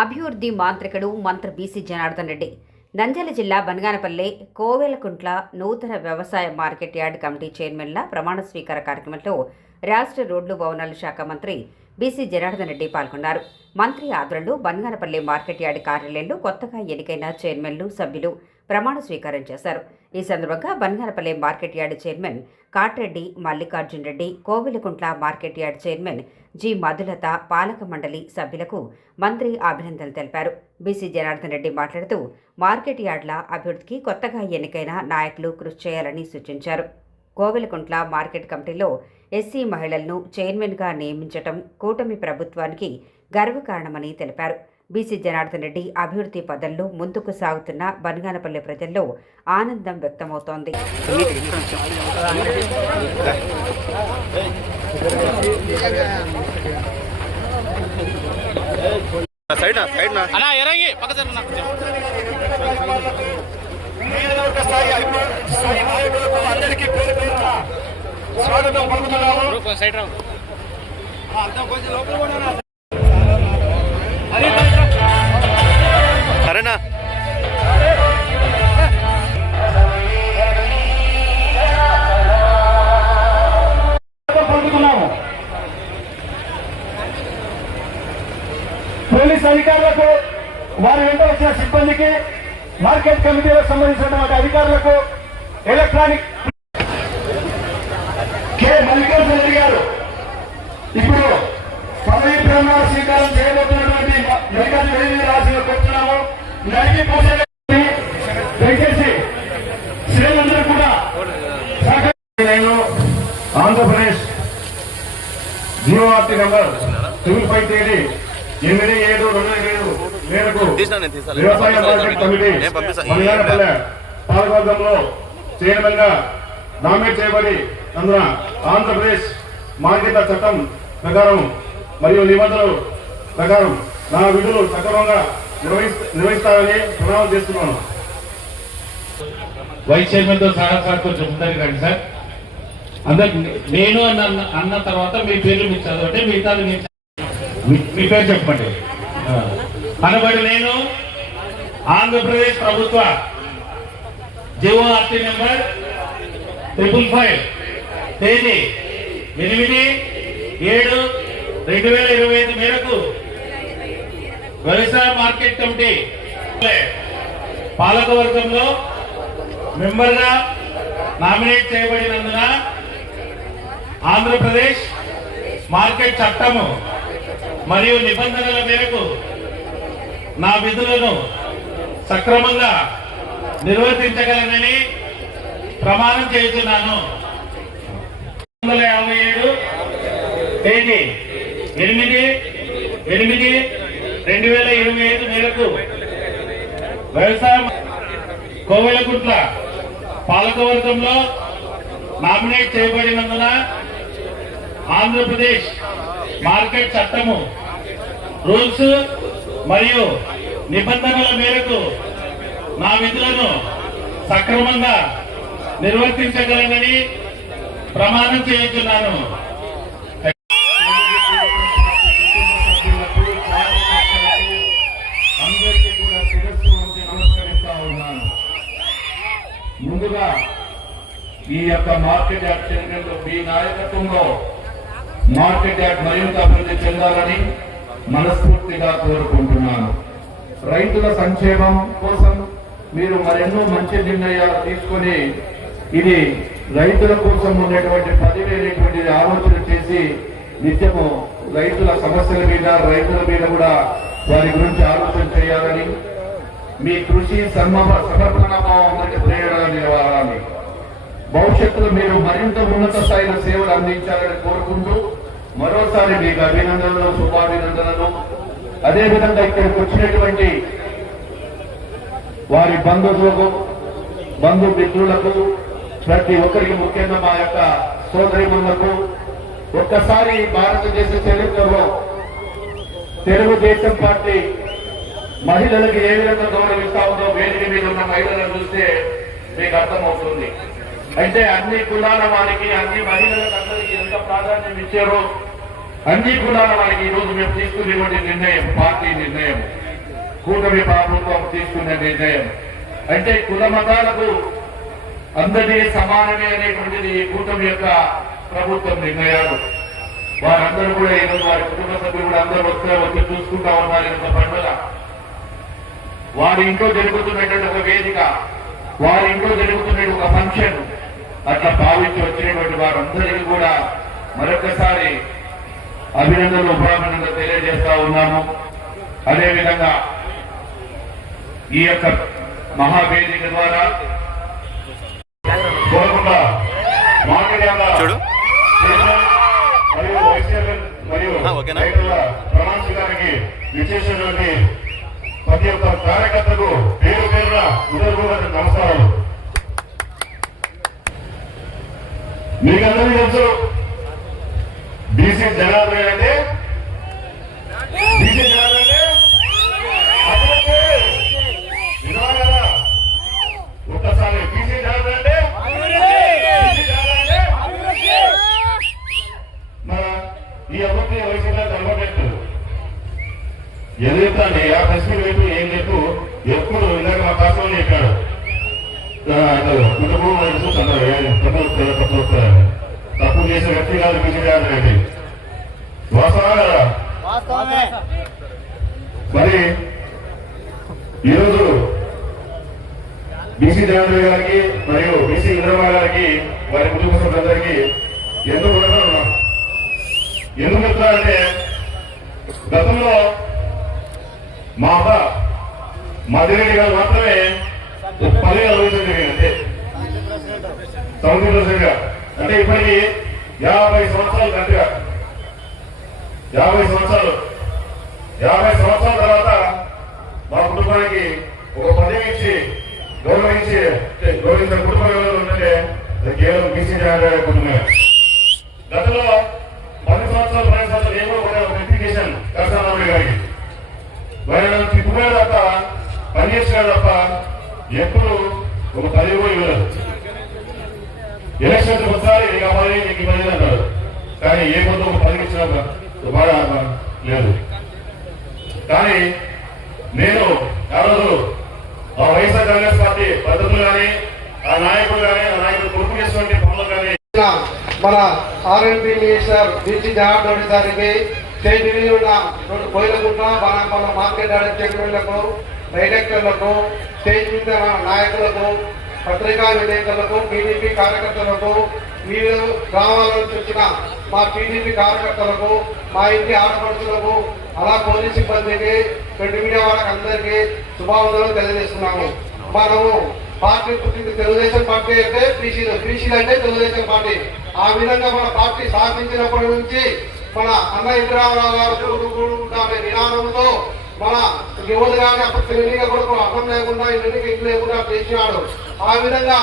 అభివృద్ధి మాంత్రికుడు మంత్రి బీసీ జనార్దన్ రెడ్డి నంద్యాల జిల్లా బనగానపల్లె కోవెలకుంట్ల నూతన వ్యవసాయ మార్కెట్ యార్డ్ కమిటీ చైర్మన్ల ప్రమాణ స్వీకార కార్యక్రమంలో రాష్ట్ర రోడ్లు భవనాల శాఖ మంత్రి బీసీ జనార్దన్ రెడ్డి పాల్గొన్నారు. మంత్రి ఆధ్వర్యంలో బనగానపల్లె మార్కెట్ యార్డ్ కార్యాలయంలో కొత్తగా ఎన్నికైన చైర్మన్లు సభ్యులు ప్రమాణ స్వీకారం చేశారు. ఈ సందర్భంగా Banaganapalle market yard chairman Katreddy Mallikarjun Reddy, Kovelakuntla market yard chairman G Madhulatha, పాలక మండలి సభ్యులకు మంత్రి అభినందనలు తెలిపారు. బీసీ జనార్దన్ రెడ్డి మాట్లాడుతూ మార్కెట్ యార్డ్ల అభివృద్ధికి కొత్తగా ఎన్నికైన నాయకులు కృషి చేయాలని సూచించారు. కోవెలకుంట్ల మార్కెట్ కమిటీలో ఎస్సీ మహిళలను చైర్మన్గా నియమించడం కూటమి ప్రభుత్వానికి గర్వకారణమని తెలిపారు. బీసీ జనార్దన్ రెడ్డి అభివృద్ధి పదంలో ముందుకు సాగుతున్న బనగానపల్లె ప్రజల్లో ఆనందం వ్యక్తమవుతోంది. సరేనా? పోలీస్ అధికారులకు, వారి వెంట వచ్చిన సిబ్బందికి, మార్కెట్ కమిటీలకు సంబంధించినటువంటి అధికారులకు, ఎలక్ట్రానిక్ కె మల్లికార్జున రెడ్డి గారు ఇప్పుడు పదవి ప్రమాణ స్వీకారం చేయబోతున్నటువంటి మల్లికార్జున రెడ్డి రాసిన కూర్చున్నాము. దయచేసి శ్రేణులందరూ కూడా నేను ఆంధ్రప్రదేశ్ జీవోఆర్టీ నంబర్ 553 8/7/2007 మేరకు వ్యవసాయ మార్కెట్ కమిటీ బనగానపల్లె పాలకవర్గంలో చైర్మన్ గా నామినేట్ చేయబడి అందున ఆంధ్రప్రదేశ్ మార్కెట్ల చట్టం ప్రకారం మరియు నిబంధనల ప్రకారం నా విధులు సక్రమంగా నిర్వహిస్తానని ప్రమాణం చేస్తున్నాను. వైస్ చైర్మన్ తో సహా కొంచెం ముందరికి రండి సార్. అందరు నేను అన్న తర్వాత మీ పేర్లు మీరు చదవండి, మిగతా మీ పేరు చెప్పండి. అనబడి నేను ఆంధ్రప్రదేశ్ ప్రభుత్వ జీవోఆర్టీ నెంబర్ 555 తేదీ 8/7/2025 మేరకు వ్యవసాయ మార్కెట్ కమిటీ పాలకవర్గంలో మెంబర్గా నామినేట్ చేయబడినందున ఆంధ్రప్రదేశ్ మార్కెట్ చట్టము మరియు నిబంధనల మేరకు నా విధులను సక్రమంగా నిర్వర్తించగలనని ప్రమాణం చేస్తున్నాను. 1957 తేదీ 8/8/2025 మేరకు వ్యవసాయ కోవెలకుంట్ల పాలకవర్గంలో నామినేట్ చేయబడినందున ఆంధ్రప్రదేశ్ మార్కెట్ చట్టము రూల్స్ మరియు నిబంధనల మేరకు నా విధులను సక్రమంగా నిర్వర్తించగలనని ప్రమాణం చేస్తున్నాను. అందరికీ కూడా శిరస్సు వంచి నమస్కరిస్తా ఉన్నాను. ముందుగా ఈ యొక్క మార్కెట్ యార్డ్ చైర్మన్లు మీ నాయకత్వంలో మార్కెట్ యార్డ్ మరింత అభివృద్ధి చెందాలని మనస్ఫూర్తిగా కోరుకుంటున్నాను. రైతుల సంక్షేమం కోసం మీరు మరెన్నో మంచి నిర్ణయాలు తీసుకొని ఇది రైతుల కోసం ఉన్నటువంటి 10,000 ఆలోచన చేసి నిత్యము రైతుల సమస్యల మీద, రైతుల మీద కూడా వారి గురించి ఆలోచన చేయాలని, మీ కృషి సమర్పణ భావానికి ప్రేరణ నిలవాలని, భవిష్యత్తులో మీరు మరింత ఉన్నత స్థాయిలో సేవలు అందించాలని కోరుకుంటూ మరోసారి మీకు అభినందనలు, శుభాభినందనలు. అదేవిధంగా ఇక్కడికి వచ్చినటువంటి వారి బంధుమిత్రులకు, ప్రతి ఒక్కరికి, ముఖ్యంగా మా యొక్క సోదరిమణులకు ఒక్కసారి భారతదేశ చరిత్రలో తెలుగుదేశం పార్టీ మహిళలకు ఏ విధంగా గౌరవిస్తా ఉందో వేదిక మీద ఉన్న మహిళలను చూస్తే మీకు అర్థమవుతుంది. అంటే అన్ని కులాల వారికి, అన్ని మహిళలకు అందరికీ ఎంత ప్రాధాన్యం ఇచ్చారో అన్ని కులాల వారికి ఈ రోజు మేము తీసుకునేటువంటి నిర్ణయం పార్టీ నిర్ణయం. కూటమి ప్రభుత్వం తీసుకున్న నిర్ణయం. అంటే కుల మతాలకు అందరినీ సమానమే అనేటువంటిది ఈ కూటమి యొక్క ప్రభుత్వం నిర్ణయాలు. వారందరూ కూడా ఈరోజు వారి కుటుంబ సభ్యులు కూడా అందరూ వచ్చి చూసుకుంటా ఉన్నారు. ఇంత పండుగ వారి ఇంట్లో జరుగుతున్నటువంటి ఒక వేదిక, వారి ఇంట్లో జరుగుతున్నటువంటి ఒక ఫంక్షన్ అట్లా భావించి వచ్చినటువంటి వారందరికీ కూడా మరొకసారి అభినందనలు ఉపాభినందనలు తెలియజేస్తా ఉన్నాము. అదేవిధంగా ఈ యొక్క మహావేదిక ద్వారా కోరకుండా మార్కెట్ మరియు వైస్ చైర్మన్ మరియు రైతుల ప్రమాణ స్వీకారానికి విశేషమైనటువంటి ప్రతి ఒక్క కార్యకర్తకు పేరు పేరున ఉదయపూర్వక నమస్కారాలు. మీకందరికీ తెలుసు బీసీ జనార్దన్ అంటే ఒక్కసారి బీసీ జనార్దన్ అంటే మన ఈ అభివృద్ధి వయసులో కనబడలేదు. ఎదుగుతాండి ఆ ప్రశ్న వైపు ఏం చెప్పు ఎప్పుడు ఇందాక మా పాత్రలో చెప్పాడు తప్పు చేసిన వ్యక్తి కాదు బీసీ జనార్దన్. వాస్తవా కదా? మరి ఈరోజు బీసీ జనార్దన్ గారికి మరియు బీసీ ఇంద్రమ్మ గారికి వారి కుటుంబ సభ్యులందరికీ ఎందుకు ఉన్నాం. ఎందుకు చెప్తారంటే గతంలో మా అబ్బ మదిరెడ్డి గారు మాత్రమే 10 అభివృద్ధి జరిగింది. 90% అంటే ఇప్పటికి 50 సంవత్సరాలు గంటగా 50 సంవత్సరాల తర్వాత మా కుటుంబానికి ఒక పదవి ఇచ్చి గౌరవించిన కుటుంబం ఎవరు ఉంటే అది కేవలం బీసీ జనార్దన్ కుటుంబమే. గతంలో 10 సంవత్సరాలు ఏమో ఒక అప్లికేషన్ కరసారామయ్య గారికి ఆయన తిప్పుకున్నాడు తప్ప పనిచేస్తున్నాడు తప్ప ఎప్పుడు ఒక పదవి కూడా ఇవ్వలేదు. ఎలక్షన్ ఒకసారి నీకు ఆ పదవి నీకు ఇవ్వలేదు అంటారు, కానీ ఏ కొంత ఒక పదవి ఇచ్చినా బాగా లేదు. కానీ నేను ఆ రోజు ఆ వైఎస్ఆర్ కాంగ్రెస్ పార్టీ పద్ధతులు కానీ ఆ నాయకుడు కొడుకు చేసినటువంటి పనులు కానీ మన ఆర్ఎంపీ మినిస్టర్ బీసీ జనార్దన్ గారికి స్టేట్ ఉన్న కోయిలగుంట బాణాపల్ల మార్కెట్ యార్డ్ చైర్మన్లకు, డైరెక్టర్లకు, స్టేజ్ మీద నాయకులకు, పత్రికా విలేకరులకు, టీడీపీ కార్యకర్తలకు, వివిధ గ్రామాల నుంచి వచ్చిన మా టీడీపీ కార్యకర్తలకు, మా ఇంటి ఆడపడుచులకు, అలా పోలీస్ సిబ్బందికి, ప్రింట్ మీడియా వాళ్ళకి అందరికీ శుభావందనలు తెలియజేస్తున్నాము. మనము పార్టీ పుట్టింది తెలుగుదేశం పార్టీ అంటే బీసీలు అంటే తెలుగుదేశం పార్టీ. ఆ విధంగా మన పార్టీ స్థాపించినప్పటి నుంచి మన అన్న ఇంద్రారావు గారు అనే నినాదంతో మన యువత కానీ అప్పుడు తెలుగు కొడుకు అన్నం లేకుండా ఇంటికి ఇంటి లేకుండా చేసినాడు. ఆ విధంగా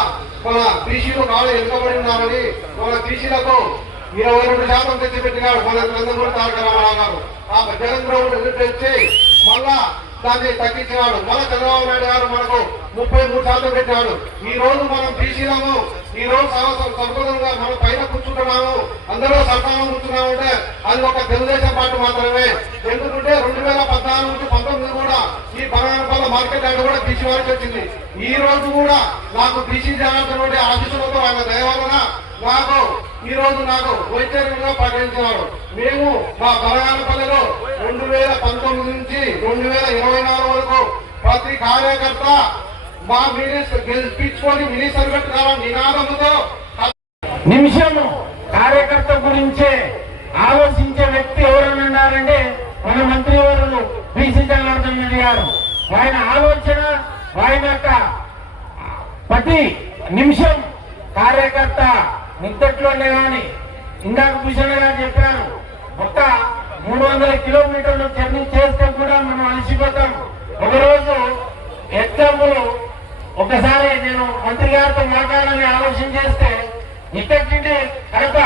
మన బీసీలు కాళ్ళు వెనుకబడి ఉన్నారని మన బీసీలకు 22% తెచ్చిపెట్టినాడు మన నందమూరి తారక రామారావు గారు. ఆ జగన్ తెచ్చి మళ్ళా దాన్ని తగ్గించినాడు. మన చంద్రబాబు నాయుడు గారు మనకు 33% పెట్టాడు. ఈ రోజు మనం బీసీలము ఈ రోజు సంపదంగా మనం పైన కూర్చుంటున్నాము, అందరూ సంతానం కూర్చున్నామంటే అది ఒక తెలుగుదేశం పార్టీ మాత్రమే. ఎందుకంటే 2014 నుంచి 19 కూడా ఈ బనానపల్ల మార్కెట్ యార్డ్ కూడా బీసీ వారికి వచ్చింది. ఈ రోజు కూడా నాకు బీసీ జనార్దన్ ఆశీస్సులతో ఆయన దయ వలన ఈ రోజు నాకు వైద్యంగా ప్రకటించినారు. మేము మా బనగానపల్లిలో 2019 నుంచి 2024 వరకు ప్రతి కార్యకర్త మా గెలిపించుకొని మినిస్టర్ పెట్టాలని నినాదంతో నిమిషము కార్యకర్త గురించే ఆలోచించే వ్యక్తి ఎవరన్నారంటే మన మంత్రివర్యులు బీసీ జనార్దన్ రెడ్డి గారు. ఆయన ఆలోచన, ఆయన యొక్క ప్రతి నిమిషం కార్యకర్త నిద్దట్లోనే కానీ ఇందాక భూషణ్ గారు చెప్పారు, ఒక 300 కిలోమీటర్లు జర్నీ చేస్తే కూడా మనం అలసిపోతాం. ఒకరోజు ఎగ్జాంపుల్ ఒకసారి నేను మంత్రి గారితో మాట్లాడాలని ఆలోచన చేస్తే ఇక్కడి నుండి కడప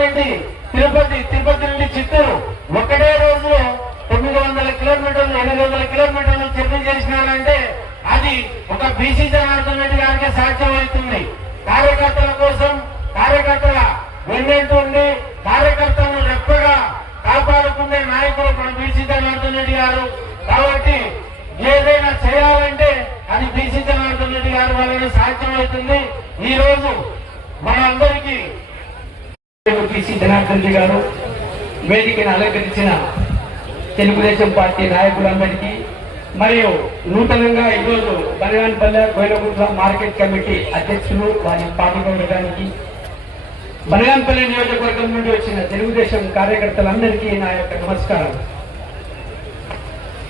నుండి తిరుపతి నుండి చిత్తూరు ఒకటే రోజు 900 కిలోమీటర్లు 800 కిలోమీటర్లు జర్నీ చేసినారంటే అది ఒక బీసీ జనార్దన్ రెడ్డి గారికి సాధ్యమవుతుంది. కార్యకర్తల కోసం కార్యకర్తల వెన్నంటూ ఉండి కార్యకర్తలను రెప్పగా కాపాడుకునే నాయకులు మన బీసీ జనార్దన్ రెడ్డి గారు. కాబట్టి అవుతుంది. ఈ రోజు మనందరికీ పిసి జనార్దన్ రెడ్డి గారు వేదికను అలంకరించిన తెలుగుదేశం పార్టీ నాయకులందరికీ మరియు నూతనంగా ఈరోజు బనగానపల్లె గోయలగుంట్ల మార్కెట్ కమిటీ అధ్యక్షులు వారి పార్టీ వర్గానికి బనగానపల్లి నియోజకవర్గం నుండి వచ్చిన తెలుగుదేశం కార్యకర్తలందరికీ నా యొక్క నమస్కారం.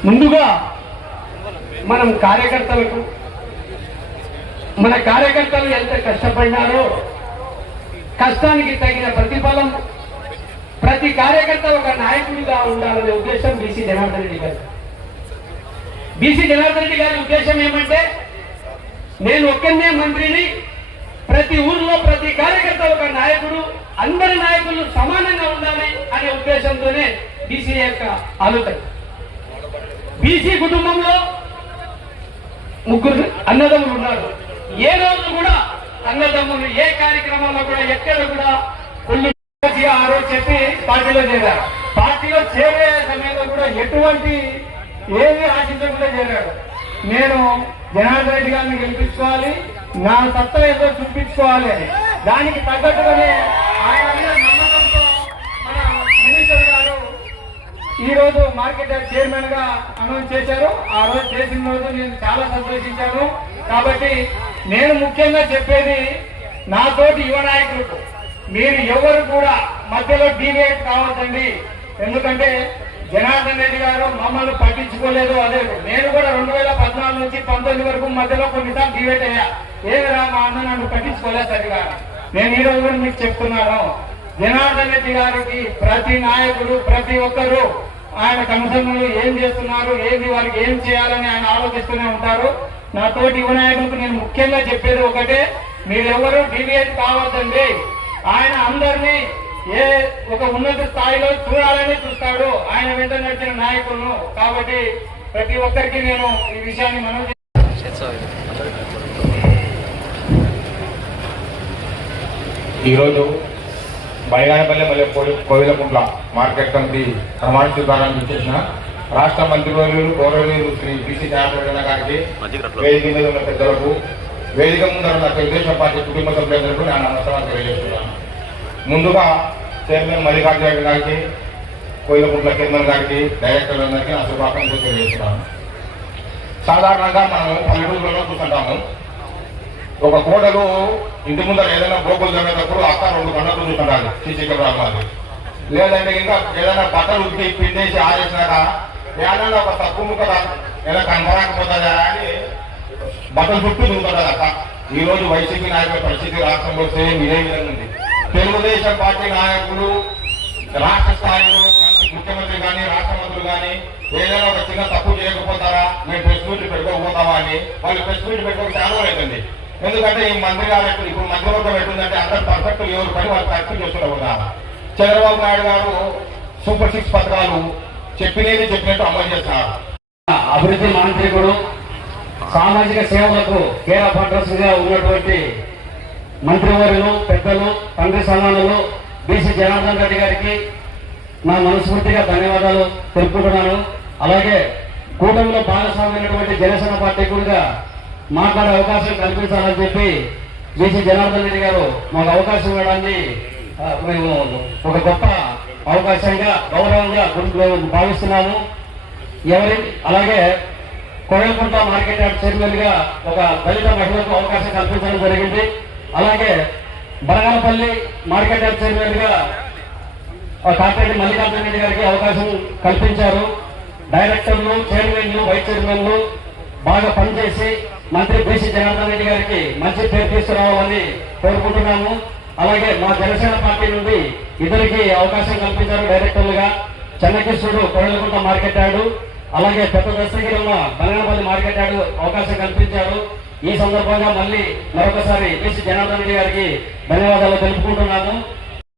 ముందుగా మనం మన కార్యకర్తలు ఎంత కష్టపడినారో కష్టానికి తగిన ప్రతిఫలం ప్రతి కార్యకర్త ఒక నాయకుడిగా ఉండాలనే ఉద్దేశం బీసీ జనార్దన్ రెడ్డి గారు. బీసీ జనార్దన్ రెడ్డి గారి ఉద్దేశం ఏమంటే, నేను ఒక్కనే మంత్రిని, ప్రతి ఊర్లో ప్రతి కార్యకర్త ఒక నాయకుడు, అందరి నాయకులు సమానంగా ఉండాలి అనే ఉద్దేశంతోనే బీసీ యొక్క ఆలోచన. బీసీ కుటుంబంలో 3 అన్నదమ్ములు ఉన్నారు. ఏ రోజు కూడా అన్నదమ్ములు ఏ కార్యక్రమంలో కూడా ఎక్కడ కూడా ఆ రోజు చెప్పి పార్టీలో చేరారు. పార్టీలో చేరే సమయంలో కూడా ఎటువంటి ఏమీ ఆశించకుండా చేరాడు. నేను జనార్దన్ రెడ్డి గారిని గెలిపించుకోవాలి, నా సత్తా ఏదో చూపించుకోవాలి అని దానికి తగ్గట్టుగానే ఆయన నమ్మకంతో మన మినిస్టర్ గారు ఈ రోజు మార్కెట్ యార్డ్ చైర్మన్ గా అనౌన్స్ చేశారు. ఆ రోజు చేసిన రోజు నేను చాలా సంతోషించాను. కాబట్టి నేను ముఖ్యంగా చెప్పేది నాతోటి యువ నాయకులకు, మీరు ఎవరు కూడా మధ్యలో డీవియేట్ కావద్దండి. ఎందుకంటే జనార్దన్ రెడ్డి గారు మమ్మల్ని పట్టించుకోలేదు. అదే నేను కూడా 2014 నుంచి 19 వరకు మధ్యలో కొన్నిసార్లు డివేట్ అయ్యా. ఏమిరా మా అన్న నన్ను పట్టించుకోలేదు సరిగా. నేను ఈ రోజు కూడా మీకు చెప్తున్నాను, జనార్దన్ రెడ్డి గారికి ప్రతి నాయకుడు ప్రతి ఒక్కరు ఆయన కమిషన్లు ఏం చేస్తున్నారు, ఏంది వారికి ఏం చేయాలని ఆయన ఆలోచిస్తూనే ఉంటారు. నా తోటి యువ నాయకులకు నేను ముఖ్యంగా చెప్పేది ఒకటే, మీరెవరూ డివేట్ కావద్దండి. ఆయన అందరినీ ఒక ఉన్నత స్థాయిలో చూడాలని చూస్తాడు, ఆయన వెంట నడిచిన నాయకులను. కాబట్టి ప్రతి ఒక్కరికి నేను ఈ విషయాన్ని మనం ఈరోజు బనగానపల్లె మరియు కోవిలకుంట్ల మార్కెట్ కమిటీ ప్రమాణ స్వీకారానికి ఇచ్చేసిన రాష్ట్ర మంత్రివర్యులు గౌరవనీయులు శ్రీ బీసీ జనార్దన్ రెడ్డి గారికి, వేదిక మీద ఉన్న పెద్దలకు, వేదిక ముందర ఉన్న తెలుగుదేశం పార్టీ కుటుంబ సభ్యులందరికీ నేను నమస్కారం తెలియజేస్తున్నాను. ముందుగా చైర్మన్ మల్లికార్జున గారికి, కోయిలకుంట్ల చైర్మన్ గారికి, డైరెక్టర్లందరికీ నా శుభాకాంక్షలు తెలియజేస్తున్నాను. సాధారణంగా మనం పల్లెటూరులలో చూస్తుంటాము, ఒక కోడలు ఇంటి ముందర ఏదైనా గోకులు జమేటప్పుడు అక్క 2 గంటలు చూస్తుంటారు సీసీ కెమెరా. లేదంటే ఇంకా ఏదైనా బట్టలు ఉతికి పిండేసి ఆరేసినాక ఏదైనా ఒక తక్కువ ముక్క ఏదో కనపడకపోతుందా అని బట్టలు చుట్టూ చూస్తుంటారు అక్క. ఈ రోజు వైసీపీ నాయకుల పరిస్థితి రాష్ట్రంలో సేమ్ ఇదే విధంగా ఉంది. తెలుగుదేశం పార్టీ నాయకులు రాష్ట్ర స్థాయిలో ముఖ్యమంత్రి కానీ రాష్ట్ర మంత్రులు కానీ ఏదైనా ఒక చిన్న తప్పు చేయకపోతారా, మేము ప్రెస్ మీట్లు పెట్టుకోకపోతావా అని వాళ్ళు ప్రెస్ మీట్ పెట్టుకోక చాలా అవుతుంది. ఎందుకంటే ఈ మంత్రి గారు ఇప్పుడు మంత్రివర్గం ఎట్టుందంటే అందరు పర్ఫెక్ట్ ఎవరు పని వాళ్ళు కరెక్ట్ చేస్తున్నారు. చంద్రబాబు నాయుడు గారు సూపర్ 6 పథకాలు చెప్పినట్టు అమలు చేస్తున్నారు. అభివృద్ధి మాంత్రికుడు, సామాజిక సేవలకు కేర్ ఆఫ్ అడ్రస్ గా ఉన్నటువంటి మంత్రివర్యులు, పెద్దలు, తండ్రి సమానులు బీసీ జనార్దన్ రెడ్డి గారికి నా మనస్ఫూర్తిగా ధన్యవాదాలు తెలుపుకుంటున్నాను. అలాగే కూటమిలో భాగస్వామైనటువంటి జనసేన పార్టీ కూడా మాట్లాడే అవకాశం కల్పించాలని చెప్పి బీసీ జనార్దన్ రెడ్డి గారు మాకు అవకాశం ఇవ్వడాన్ని మేము ఒక గొప్ప అవకాశంగా గౌరవంగా భావిస్తున్నాము. అలాగే కోయలకుంట్ల మార్కెట్ యార్డ్ చైర్మన్ గా ఒక దళిత మహిళలకు అవకాశం కల్పించడం జరిగింది. అలాగే బనగానపల్లి మార్కెట్ యార్డ్ చైర్మన్ గా కాకిరెడ్డి మల్లికార్జున రెడ్డి గారికి అవకాశం కల్పించారు. డైరెక్టర్లు, చైర్మన్లు, వైస్ చైర్మన్లు బాగా పనిచేసి మంత్రి బీసీ జనార్దన్ రెడ్డి గారికి మంచి పేరు తీసుకురావాలని కోరుకుంటున్నాము. అలాగే మా జనసేన పార్టీ నుండి ఇద్దరికి అవకాశం కల్పించారు డైరెక్టర్లుగా. చెన్నకిష్ణుడు కోయలకుంట్ల మార్కెట్ యార్డు, అలాగే పెద్ద దస్తగిరిలో బనగానపల్లి మార్కెట్ యార్డు అవకాశం కల్పించారు. ఈ సందర్భంగా మళ్ళీ మరొకసారి బీసీ జనార్దన్ రెడ్డి గారికి ధన్యవాదాలు తెలుపుకుంటున్నాను.